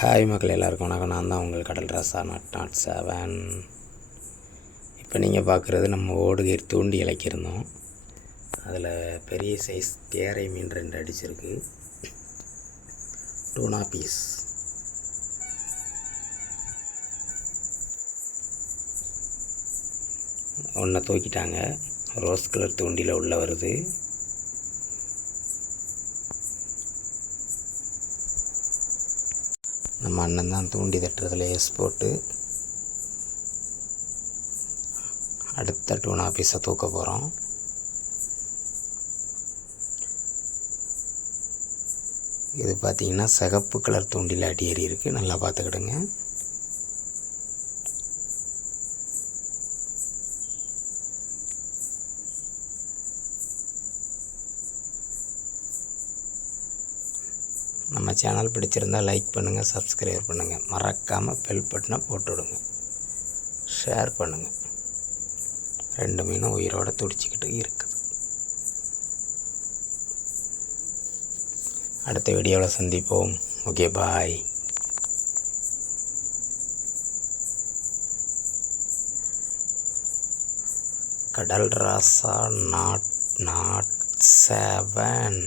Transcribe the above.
Hi மக்கள் எல்லாருக்கும் வணக்கம். நான் தான் உங்கள் கடல் ராசா நாட் நாட் செவன் இப்போ நீங்கள் பார்க்குறது நம்ம ஓடுகீர் தூண்டி இழைக்கிருந்தோம் அதில் பெரிய சைஸ் கேரை மீன் ரெண்டு அடிச்சிருக்கு. டூனா பீஸ் ஒன்றை தூக்கிட்டாங்க. ரோஸ் கலர் தூண்டியில் உள்ளே வருது. நம்ம அண்ணன் தான் தூண்டி தட்டுறதுல எஸ் போட்டு அடுத்த டூன் ஆஃபீஸை தூக்க போகிறோம் இது பார்த்திங்கன்னா சிகப்பு கலர் தூண்டில் அடி ஏறி இருக்குது நல்லா பார்த்துக்கிடுங்க. நம்ம சேனல் பிடிச்சிருந்தால் லைக் பண்ணுங்கள் சப்ஸ்கிரைப் பண்ணுங்கள் மறக்காமல் பெல் பட்டனை போட்டு விடுங்க. ஷேர் பண்ணுங்கள் ரெண்டு மீனும் உயிரோடு துடிச்சிக்கிட்டு இருக்குது. அடுத்த வீடியோவில் சந்திப்போம். ஓகே பாய் கடல் ராசா நாட் நாட் செவன்